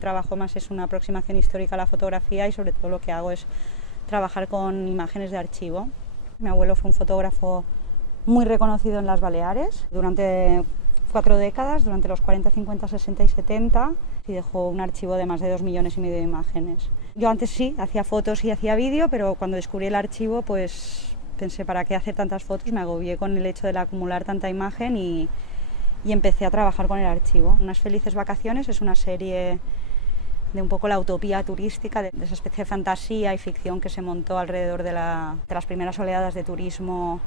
trabajo más es una aproximación histórica a la fotografía y sobre todo lo que hago es trabajar con imágenes de archivo. Mi abuelo fue un fotógrafo muy reconocido en las Baleares durante 4 décadas, durante los 40, 50, 60 y 70, y dejó un archivo de más de 2,5 millones de imágenes. Yo antes sí, hacía fotos y hacía vídeo, pero cuando descubrí el archivo, pues pensé, ¿para qué hacer tantas fotos? Me agobié con el hecho de acumular tanta imagen y empecé a trabajar con el archivo. Unas felices vacaciones es una serie de un poco la utopía turística, de esa especie de fantasía y ficción que se montó alrededor de las primeras oleadas de turismo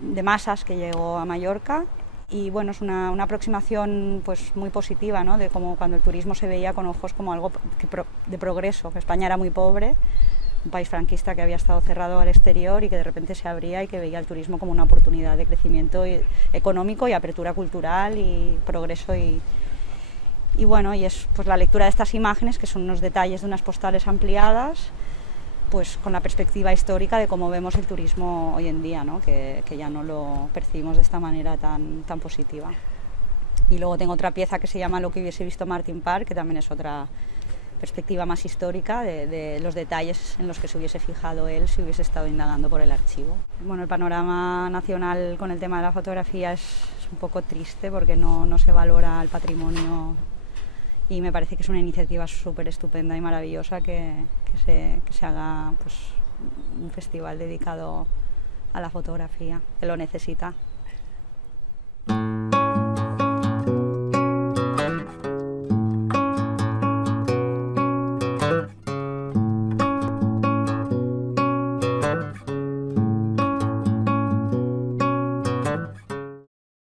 de masas que llegó a Mallorca. Y bueno, es una aproximación pues muy positiva, ¿no? De como cuando el turismo se veía con ojos como algo de progreso, que España era muy pobre, un país franquista que había estado cerrado al exterior y que de repente se abría y que veía el turismo como una oportunidad de crecimiento económico y apertura cultural y progreso y bueno, y es pues la lectura de estas imágenes, que son unos detalles de unas postales ampliadas, pues con la perspectiva histórica de cómo vemos el turismo hoy en día, ¿no? que ya no lo percibimos de esta manera tan positiva. Y luego tengo otra pieza que se llama Lo que hubiese visto Martin Parr, que también es otra perspectiva más histórica de los detalles en los que se hubiese fijado él si hubiese estado indagando por el archivo. Bueno, el panorama nacional con el tema de la fotografía es un poco triste porque no se valora el patrimonio y me parece que es una iniciativa súper estupenda y maravillosa que se haga pues, un festival dedicado a la fotografía, que lo necesita.